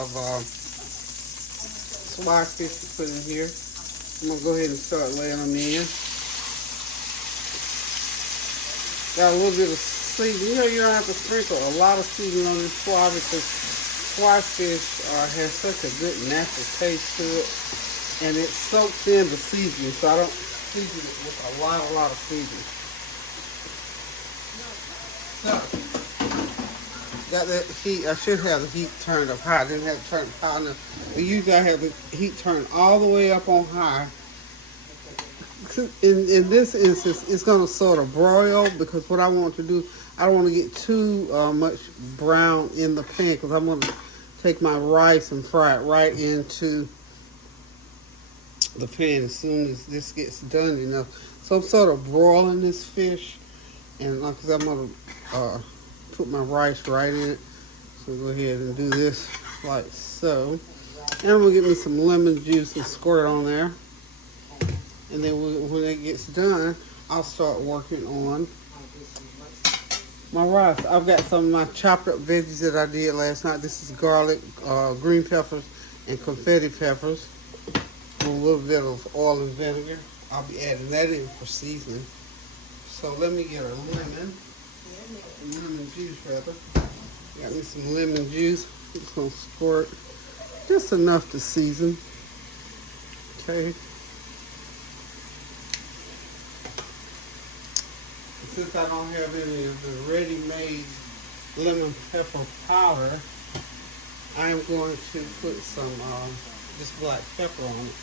Of swag fish to put in here. I'm gonna go ahead and start laying them in. Got a little bit of seasoning. You don't have to sprinkle a lot of seasoning on this swag because swag fish has such a good natural taste to it, and it soaks in the seasoning. So I don't season it with a lot of seasoning. So, got that heat. I should have the heat turned up high. I didn't have it turned up high enough. But usually I have the heat turned all the way up on high. In this instance, it's going to sort of broil because what I want to do, I don't want to get too much brown in the pan because I'm going to take my rice and fry it right into the pan as soon as this gets done enough. So I'm sort of broiling this fish, and like I said, I'm going to put my rice right in it. So go ahead and do this like so. And I'm going to get me some lemon juice and squirt it on there. And then when it gets done, I'll start working on my rice. I've got some of my chopped up veggies that I did last night. This is garlic, green peppers, and confetti peppers. With a little bit of oil and vinegar. I'll be adding that in for seasoning. So let me get a lemon juice rather. Got me some lemon juice. Just gonna squirt just enough to season. Okay. Since I don't have any of the ready-made lemon pepper powder, I am going to put some just black pepper on it.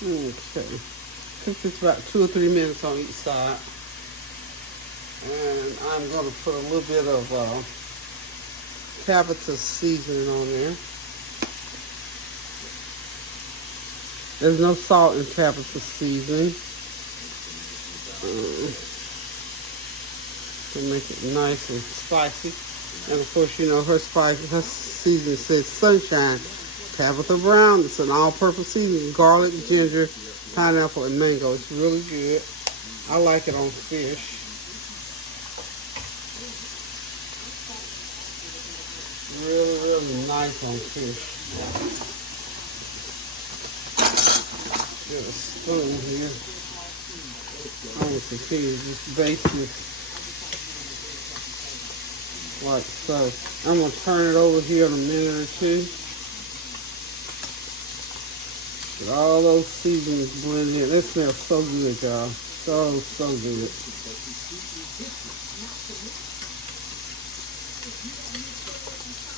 Okay. Took this about 2 or 3 minutes on each side. And I'm going to put a little bit of Tabitha seasoning on there. There's no salt in Tabitha seasoning. To make it nice and spicy. And of course, you know, her seasoning says sunshine. Tabitha Brown. It's an all-purpose seasoning. Garlic, ginger, pineapple, and mango. It's really good. I like it on fish. Really nice on fish. Get a spoon here. I'm going to continue to just bake this like so. I'm going to turn it over here in a minute or two. Get all those seasonings blended in. That smells so good, y'all. So good.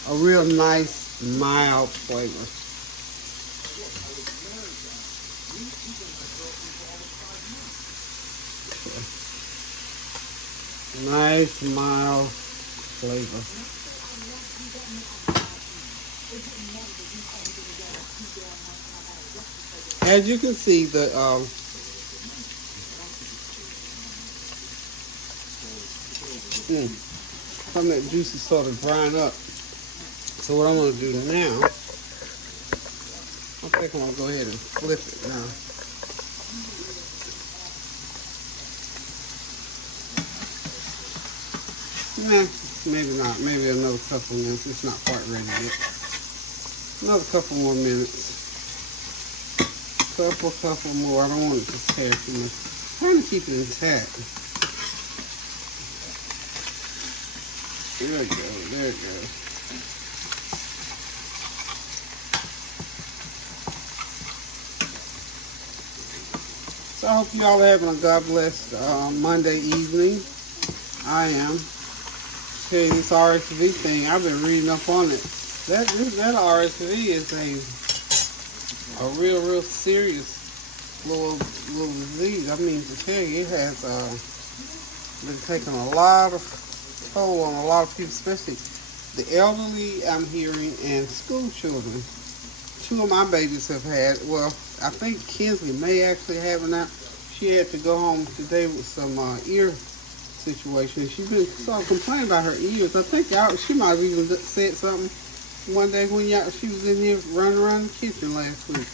A real nice, mild flavor. Nice, mild flavor. As you can see, some of that juice is sort of drying up. So what I'm going to do now, I think I'm going to go ahead and flip it now. Nah, maybe not. Maybe another couple of minutes. It's not quite ready yet. Another couple more minutes. Couple more. I don't want it to tear too much. I'm trying to keep it intact. There it goes. There it goes. So I hope you all are having a God blessed Monday evening. I am. Tell you this RSV thing, I've been reading up on it. That RSV is a real serious little disease. I mean to tell you, it has been taking a lot of toll on a lot of people, especially the elderly, I'm hearing, and school children. 2 of my babies have had, well, I think Kinsley may actually have it now. She had to go home today with some ear situation. She's been sort of complaining about her ears. I think she might have even said something one day when she was in here running around the kitchen last week.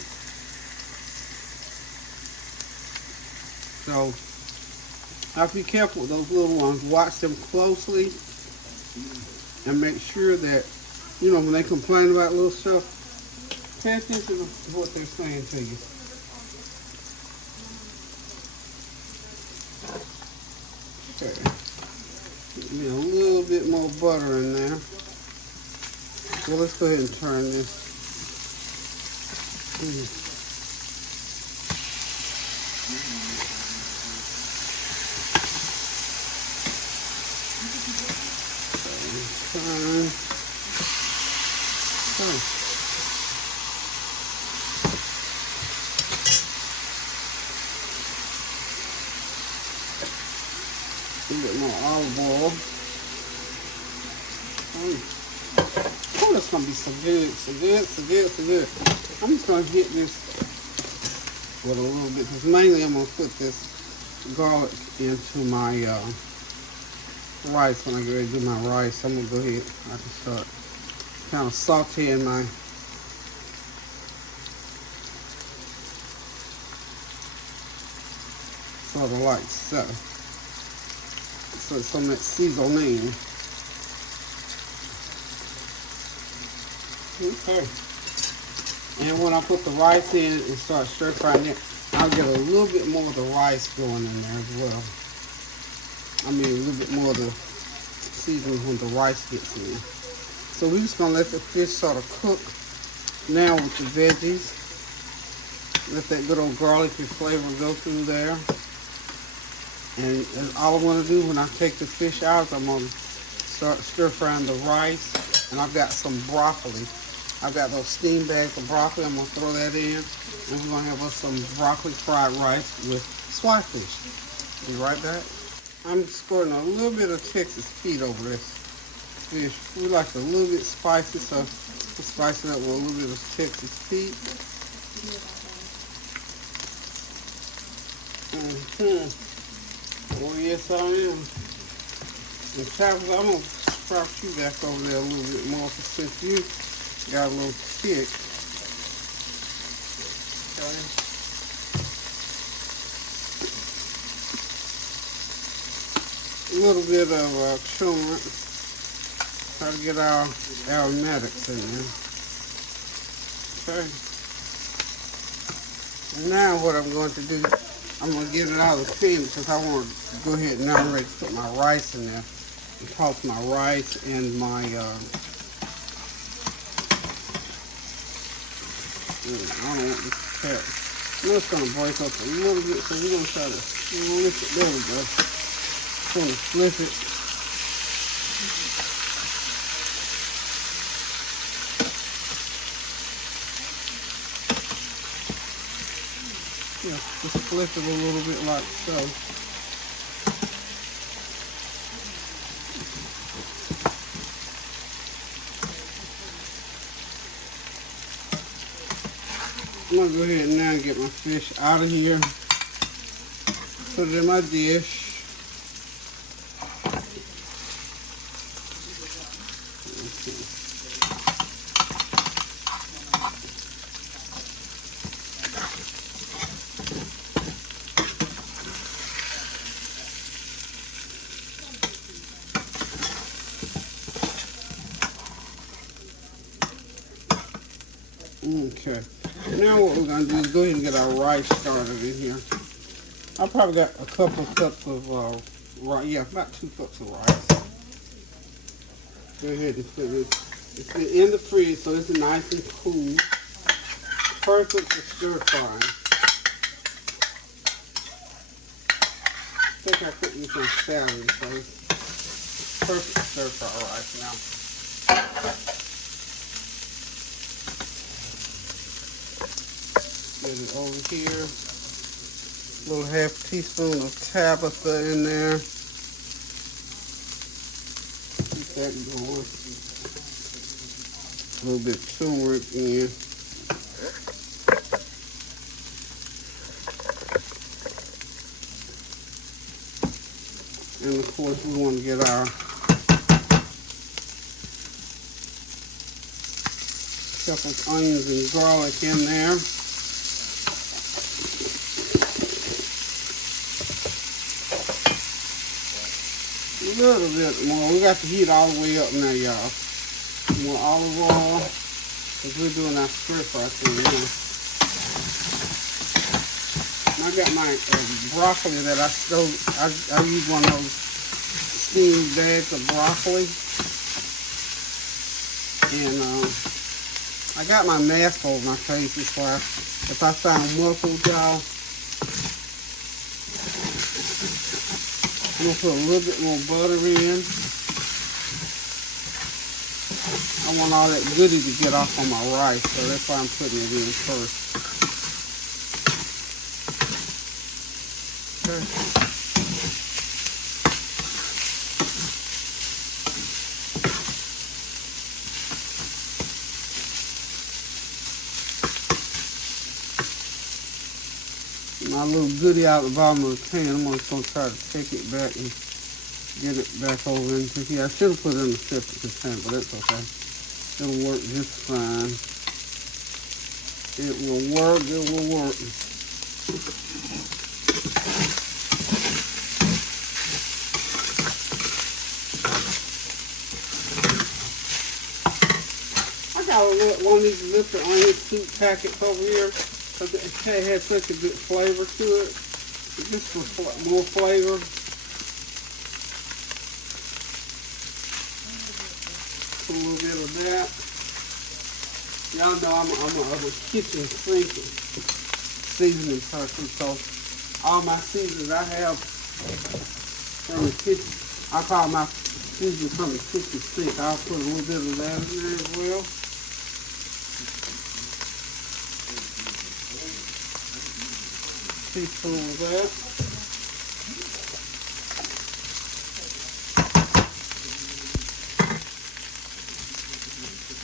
So Now, be careful with those little ones. Watch them closely and make sure that, you know, when they complain about little stuff, pay attention to what they're saying to you. Okay. Give me a little bit more butter in there. Well, let's go ahead and turn this. Turn. A little bit more olive oil. Oh, that's gonna be so good, so good, so good, so good. I'm just gonna hit this with a little bit, because mainly I'm gonna put this garlic into my rice when I get ready to do my rice. I'm gonna go ahead. I can start kind of sauteing my sort of like so. So some of that seasoning. Okay. And when I put the rice in and start stir frying it, I'll get a little bit more of the rice going in there as well. I mean, a little bit more of the seasoning when the rice gets in. So we're just gonna let the fish sort of cook now with the veggies. Let that good old garlicky flavor go through there. And all I want to do when I take the fish out is I'm going to start stir frying the rice. And I've got some broccoli. I've got those steam bags of broccoli. I'm going to throw that in. And we're going to have us some broccoli fried rice with swai fish. Be right back. I'm squirting a little bit of Texas Pete over this fish. We like it a little bit spicy, so we'll spice it up with a little bit of Texas Pete. Oh, yes, I am. And Travis, I'm going to sprout you back over there a little bit more since you got a little kick. Okay. A little bit of turmeric. Try to get our aromatics in there. Okay. Now what I'm going to do, I'm going to get it out of the pan because I want to go ahead and now I'm ready to put my rice in there. And toss my rice and my, I don't want this cat. I know it's going to break up a little bit, so we're going to try to lift it. There we go. Just want to flip it. Yeah, just flip it a little bit like so. I'm going to go ahead and now get my fish out of here. Put it in my dish. Okay. Now what we're going to do is go ahead and get our rice started in here. I probably got a couple of cups of rice. Yeah, about 2 cups of rice. Go ahead and put it. It's in the fridge, so it's nice and cool. Perfect for stir frying. I think I put this on salad, so it's perfect stir fry rice now. Get it over here. A little half teaspoon of Tabitha in there. Keep that going. A little bit of turmeric in. And of course we want to get our peppered onions and garlic in there. little bit more. We got the heat all the way up now, y'all. More olive oil, because we're doing our stir fry thing now. I got my broccoli that I stole. I use one of those steamed bags of broccoli. And I got my mask over my face before if I sound muffled, y'all. I'm going to put a little bit more butter in. I want all that goodie to get off on my rice, so that's why I'm putting it in first. Okay. My little goodie out the bottom of the pan, I'm just going to try to take it back and get it back over into here. I should have put it in a separate container, but that's okay. It'll work just fine. It will work, it will work. I got one of these little onion soup packets over here. It has such a good flavor to it. Just for more flavor. Put a little bit of that. Y'all know I'm a kitchen sink seasoning person, so all my seasonings I have from the kitchen, I call my seasoning from the kitchen sink. I'll put a little bit of that in there as well. Teaspoon of that.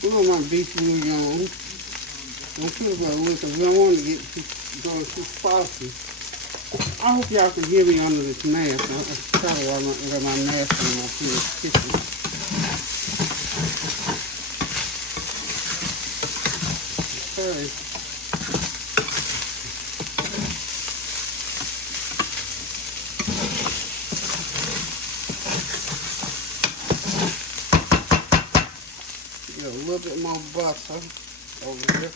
We don't want beef bouillon. Don't put it about a little because we don't want to get going too spicy. I hope y'all can hear me under this mask. That's probably why I got my mask on my kitchen. Okay. Get a little bit more butter over here.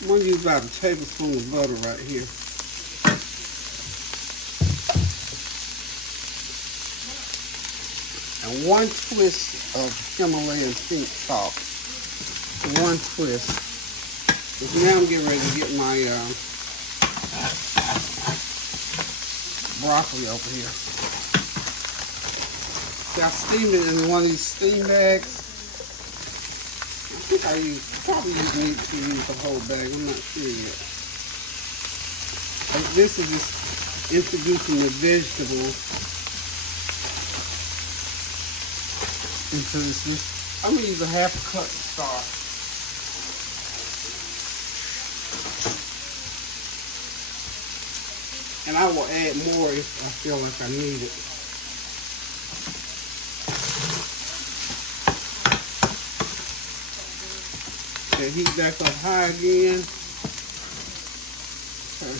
I'm going to use about a tablespoon of butter right here. And one twist of Himalayan pink salt. One twist. So now I'm getting ready to get my broccoli over here. See, I steamed it in one of these steam bags. I think I probably need to use the whole bag. I'm not sure yet. This is just introducing the vegetables into this. I'm going to use a half a cup to start. And I will add more if I feel like I need it. Okay, heat back up high again. Okay.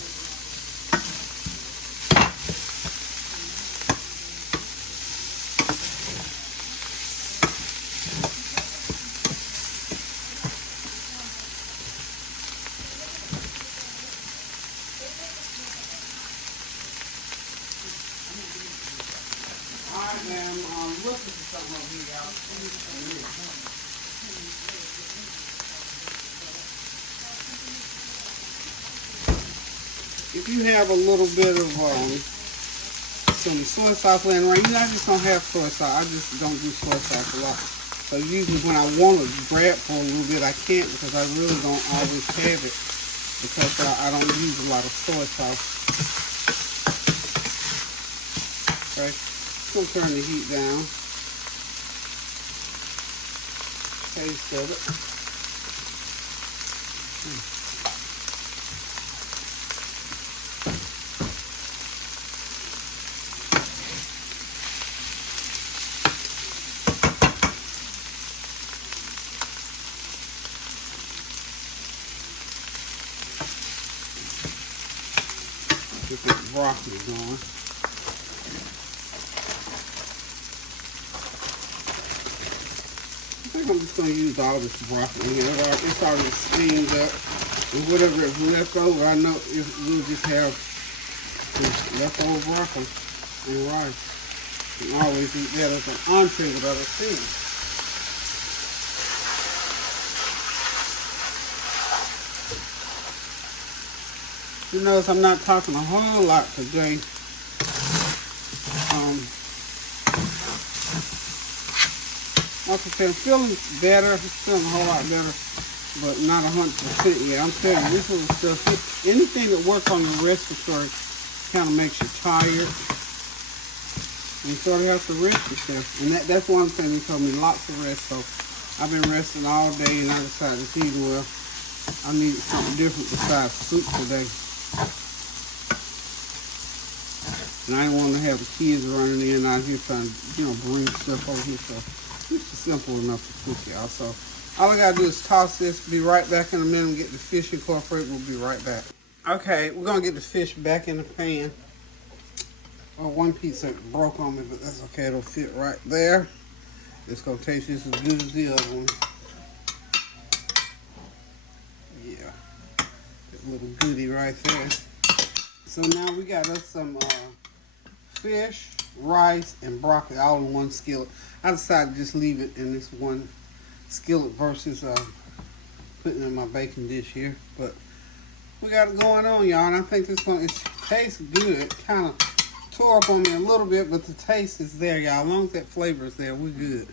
I am looking for something over here out. If you have a little bit of some soy sauce laying around, I just don't have soy sauce. I just don't do soy sauce a lot. So usually when I want to grab for a little bit, I can't because I really don't always have it because I don't use a lot of soy sauce. Okay. I'm going to turn the heat down. Taste of it. Get that broccoli going. I think I'm just going to use all this broccoli here. It's already steamed up. And whatever is left over, I know we'll just have some leftover broccoli and rice. You can always eat that as an entree with other things. You notice I'm not talking a whole lot today. Like I said, I'm feeling better, feeling a whole lot better, but not 100% yet. I'm telling you, this little stuff, anything that works on the respiratory kind of makes you tired. And you sort of have to rest yourself. And that's one thing they told me, lots of rest. So I've been resting all day, and I decided to eat well. I needed something different besides soup today. And I didn't want to have the kids running in out here trying to, bring stuff over here. So it's simple enough to cook, y'all. So all I got to do is toss this. Be right back in a minute and get the fish incorporated. We'll be right back. Okay, we're going to get the fish back in the pan. Well, one piece that broke on me, but that's okay. It'll fit right there. It's going to taste just as good as the other one. Yeah. That little goodie right there. So now we got us some fish, rice, and broccoli all in one skillet. I decided to just leave it in this one skillet versus putting it in my baking dish here. But we got it going on, y'all, and I think it tastes good. Kind of tore up on me a little bit, but the taste is there, y'all. As long as that flavor is there, we're good.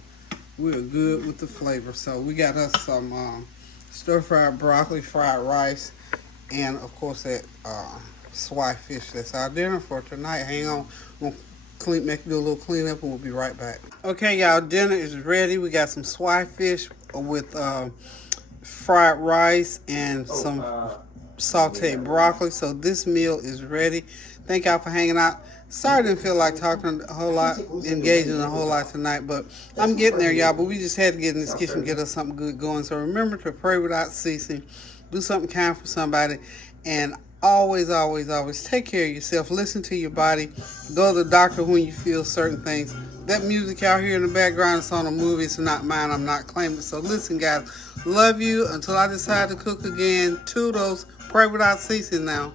We're good with the flavor. So we got us some stir-fried broccoli, fried rice, and of course that swai fish. That's our dinner for tonight. Hang on, we'll do a little cleanup, and we'll be right back. Okay, y'all, dinner is ready. We got some swai fish with fried rice and some sauteed broccoli. So this meal is ready. Thank y'all for hanging out. Sorry I didn't feel like talking a whole lot, engaging a whole lot tonight, but I'm getting there, y'all. But we just had to get in this kitchen and get us something good going. So remember to pray without ceasing. Do something kind for somebody. And always, always, always take care of yourself. Listen to your body. Go to the doctor when you feel certain things. That music out here in the background is on a movie. It's not mine. I'm not claiming it. So listen, guys. Love you until I decide to cook again. Toodles. Pray without ceasing now.